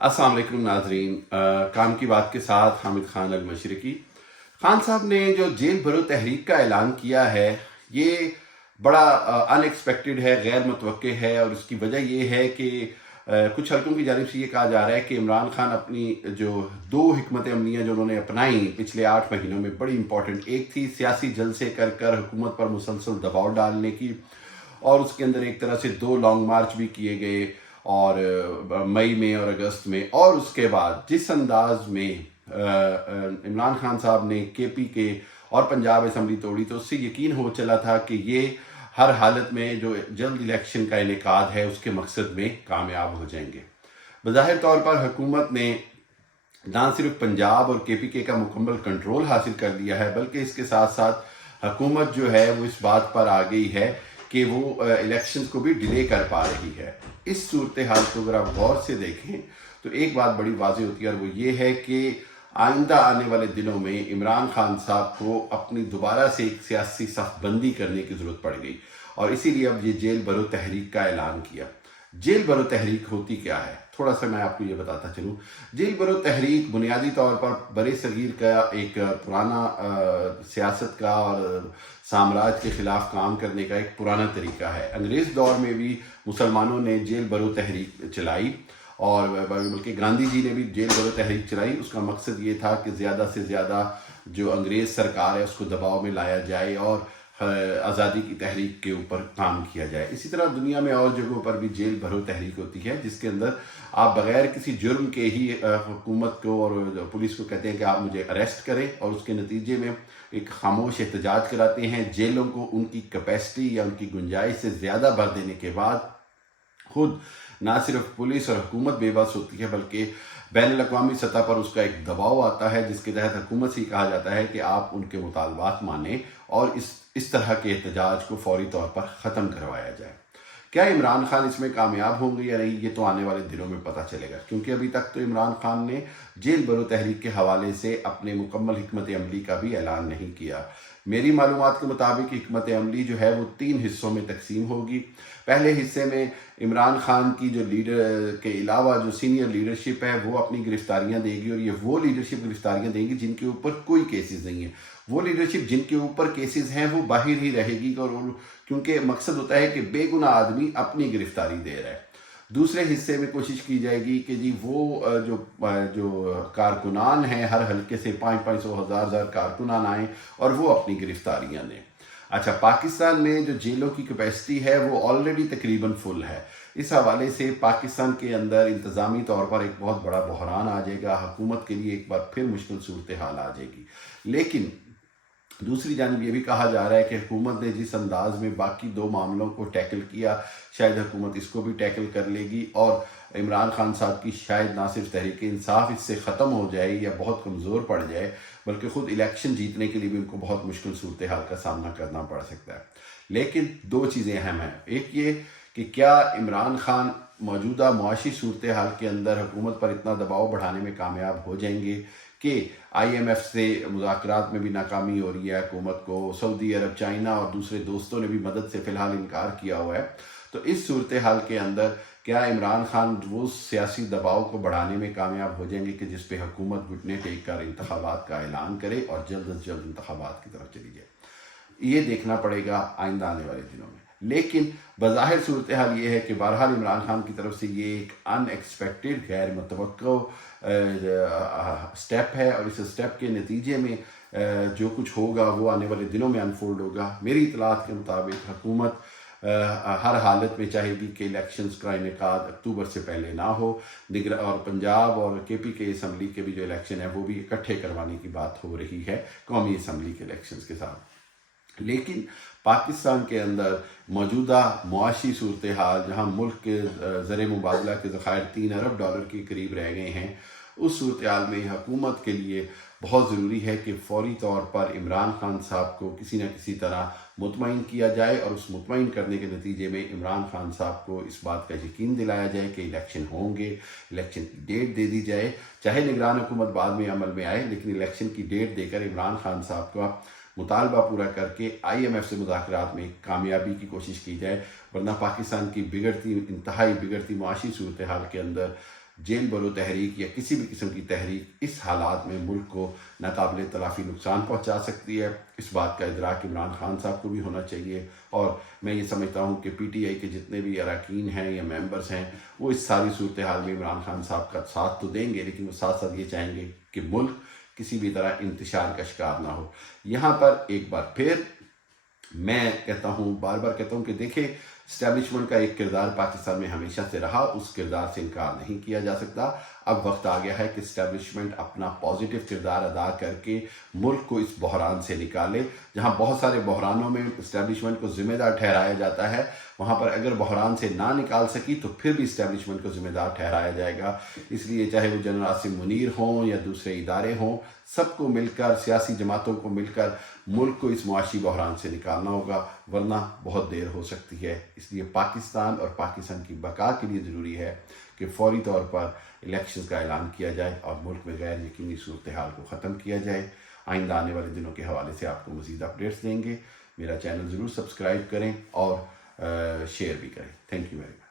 अस्सलाम वालेकुम नाजरीन। काम की बात के साथ हामिद खान अल-मशरिकी। खान साहब ने जो जेल भरो तहरीक का ऐलान किया है, ये बड़ा अनएक्सपेक्टेड है, गैर मुतवक्के है। और इसकी वजह ये है कि कुछ हलकों की जानिब से ये कहा जा रहा है कि इमरान खान अपनी जो दो हिकमत अमलियाँ जो उन्होंने अपनाई पिछले 8 महीनों में, बड़ी इंपॉर्टेंट, एक थी सियासी जलसे कर कर हुकूमत पर मुसलसल दबाव डालने की, और उसके अंदर एक तरह से 2 लॉन्ग मार्च भी किए गए और मई में और अगस्त में। और उसके बाद जिस अंदाज में इमरान खान साहब ने केपी के और पंजाब असम्बली तोड़ी, तो उससे यकीन हो चला था कि ये हर हालत में जो जल्द इलेक्शन का इनेकाद है उसके मकसद में कामयाब हो जाएंगे। बज़ाहिर तौर पर हुकूमत ने ना सिर्फ पंजाब और केपीके का मुकम्मल कंट्रोल हासिल कर लिया है, बल्कि इसके साथ साथ हुकूमत जो है वो इस बात पर आ गई है कि वो इलेक्शंस को भी डिले कर पा रही है। इस सूरत हाल को अगर आप गौर से देखें तो एक बात बड़ी वाज़ेह होती है, और वो ये है कि आइंदा आने वाले दिनों में इमरान खान साहब को अपनी दोबारा से एक सियासी सफ़बंदी करने की ज़रूरत पड़ गई, और इसीलिए अब ये जेल भरो तहरीक का ऐलान किया। जेल भरो तहरीक होती क्या है, थोड़ा सा मैं आपको ये बताता चलूँ। जेल भरो तहरीक बुनियादी तौर पर बरे सगीर का एक पुराना सियासत का और साम्राज्य के ख़िलाफ़ काम करने का एक पुराना तरीका है। अंग्रेज़ दौर में भी मुसलमानों ने जेल भरो तहरीक चलाई, और बल्कि गांधी जी ने भी जेल भरो तहरीक चलाई। उसका मकसद ये था कि ज़्यादा से ज़्यादा जो अंग्रेज़ सरकार है उसको दबाव में लाया जाए और आज़ादी की तहरीक के ऊपर काम किया जाए। इसी तरह दुनिया में और जगहों पर भी जेल भरो तहरीक होती है, जिसके अंदर आप बग़ैर किसी जुर्म के ही हुकूमत को और पुलिस को कहते हैं कि आप मुझे अरेस्ट करें, और उसके नतीजे में एक खामोश एहतजाज कराते हैं। जेलों को उनकी कैपेसिटी या उनकी गुंजाइश से ज़्यादा भर देने के बाद खुद ना सिर्फ पुलिस और हुकूमत बेबस होती है, बल्कि बैनुल-अक़वामी सतह पर उसका एक दबाव आता है, जिसके तहत हुकूमत से कहा जाता है कि आप उनके मुतालबात मानें और इस तरह के एहतजाज को फौरी तौर पर ख़त्म करवाया जाए। क्या इमरान खान इसमें कामयाब होंगे या नहीं, ये तो आने वाले दिनों में पता चलेगा, क्योंकि अभी तक तो इमरान खान ने जेल भरो तहरीक के हवाले से अपने मुकम्मल हिकमत अमली का भी ऐलान नहीं किया। मेरी मालूमात के मुताबिक हिकमत अमली जो है वो 3 हिस्सों में तकसीम होगी। पहले हिस्से में इमरान खान की जो लीडर के अलावा जो सीनियर लीडरशिप है वो अपनी गिरफ्तारियां देगी, और ये वो लीडरशिप गिरफ्तारियां देंगी जिनके ऊपर कोई केसेस नहीं है। वो लीडरशिप जिनके ऊपर केसेस हैं वो बाहर ही रहेगी, और क्योंकि मकसद होता है कि बेगुनाह आदमी अपनी गिरफ्तारी दे रहा है। दूसरे हिस्से में कोशिश की जाएगी कि जी वो जो कारकुनान हैं, हर हल्के से 500 हज़ार कारकुनान आएँ और वो अपनी गिरफ्तारियां दें। अच्छा, पाकिस्तान में जो जेलों की कैपेसिटी है वो ऑलरेडी तकरीबन फुल है। इस हवाले से पाकिस्तान के अंदर इंतज़ामी तौर पर एक बहुत बड़ा बहरान आ जाएगा, हुकूमत के लिए एक बार फिर मुश्किल सूरत हाल आ जाएगी। लेकिन दूसरी जानिब ये भी कहा जा रहा है कि हुकूमत ने जिस अंदाज में बाकी 2 मामलों को टैकल किया, शायद हुकूमत इसको भी टैकल कर लेगी, और इमरान खान साहब की शायद ना सिर्फ तहरीक इंसाफ इससे ख़त्म हो जाए या बहुत कमज़ोर पड़ जाए, बल्कि ख़ुद इलेक्शन जीतने के लिए भी उनको बहुत मुश्किल सूरत हाल का सामना करना पड़ सकता है। लेकिन 2 चीज़ें अहम हैं। एक ये कि क्या इमरान खान मौजूदा मुआशी सूरत हाल के अंदर हुकूमत पर इतना दबाव बढ़ाने में कामयाब हो जाएंगे कि IMF से मुज़ाकरात में भी नाकामी हो रही है हुकूमत को, सऊदी अरब, चाइना और दूसरे दोस्तों ने भी मदद से फ़िलहाल इनकार किया हुआ है। तो इस सूरत हाल के अंदर क्या इमरान खान वो सियासी दबाव को बढ़ाने में कामयाब हो जाएंगे कि जिस पे हुकूमत घुटने टेक कर इंतखाबात का ऐलान करे और जल्द अज जल्द इंतखाबात की तरफ चली जाए। ये देखना पड़ेगा आइंदा आने वाले दिनों में। लेकिन बज़ाहिर सूरत हाल ये है कि बहरहाल इमरान खान की तरफ से ये एक अनएक्सपेक्टेड, गैर मुतवक्को स्टेप है, और इस स्टेप के नतीजे में जो कुछ होगा वो आने वाले दिनों में अनफोल्ड होगा। मेरी इतलात के मुताबिक हुकूमत हर हालत में चाहेगी कि इलेक्शंस का इनेकाद अक्टूबर से पहले ना हो, और पंजाब और केपी के असम्बली के भी जो इलेक्शन है वो भी इकट्ठे करवाने की बात हो रही है कौमी असम्बली के इलेक्शंस के साथ। लेकिन पाकिस्तान के अंदर मौजूदा मुआशी सूरत हाल, जहाँ मुल्क के ज़र मुबादला के ज़खायर $3 अरब के करीब रह गए हैं, उस सूरत हाल में हुकूमत के लिए बहुत ज़रूरी है कि फ़ौरी तौर पर इमरान खान साहब को किसी न किसी तरह मुतमईन किया जाए, और उस मुतमईन करने के नतीजे में इमरान खान साहब को इस बात का यकीन दिलाया जाए कि इलेक्शन होंगे, इलेक्शन की डेट दे दी जाए। चाहे निगरान हुकूमत बाद में अमल में आए, लेकिन इलेक्शन की डेट देकर इमरान खान साहब का मुतालबा पूरा करके IMF से मुज़ाकरात में कामयाबी की कोशिश की जाए, वरना पाकिस्तान की इंतहाई बिगड़ती मुआशी सूरत हाल के अंदर जेल भरो तहरीक या किसी भी किस्म की तहरीक इस हालात में मुल्क को नाकाबिल तलाफ़ी नुकसान पहुँचा सकती है। इस बात का इदराक इमरान खान साहब को भी होना चाहिए, और मैं ये समझता हूँ कि PTI के जितने भी अरकान हैं या मेंबर्स हैं वो इस सारी सूरत हाल में इमरान खान साहब का साथ तो देंगे, लेकिन वो साथ साथ ये चाहेंगे कि मुल्क किसी भी तरह इंतशार का शिकार ना हो। यहाँ पर एक बार फिर मैं कहता हूँ, बार बार कहता हूँ कि देखिए, इस्टेब्लिशमेंट का एक किरदार पाकिस्तान में हमेशा से रहा, उस किरदार से इनकार नहीं किया जा सकता। अब वक्त आ गया है कि इस्टेब्लिशमेंट अपना पॉजिटिव किरदार अदा करके मुल्क को इस बहरान से निकाले। जहाँ बहुत सारे बहरानों में इस्टेब्लिशमेंट को ज़िम्मेदार ठहराया जाता है, वहाँ पर अगर बहरान से ना निकाल सकी तो फिर भी इस्टेब्लिशमेंट को ज़िम्मेदार ठहराया जाएगा। इसलिए चाहे वो जनरल आसिम मुनीर हों या दूसरे इदारे हों, सबको मिलकर, सियासी जमातों को मिलकर मुल्क को इस मुआशी बहरान से निकालना होगा, वरना बहुत देर हो सकती है। इसलिए पाकिस्तान और पाकिस्तान की बका के लिए ज़रूरी है कि फौरी तौर पर इलेक्शंस का ऐलान किया जाए और मुल्क में गैर यकीनी सूरत हाल को ख़त्म किया जाए। आइंदा आने वाले दिनों के हवाले से आपको मज़ीद अपडेट्स देंगे। मेरा चैनल ज़रूर सब्सक्राइब करें और शेयर भी करें। Thank you very much.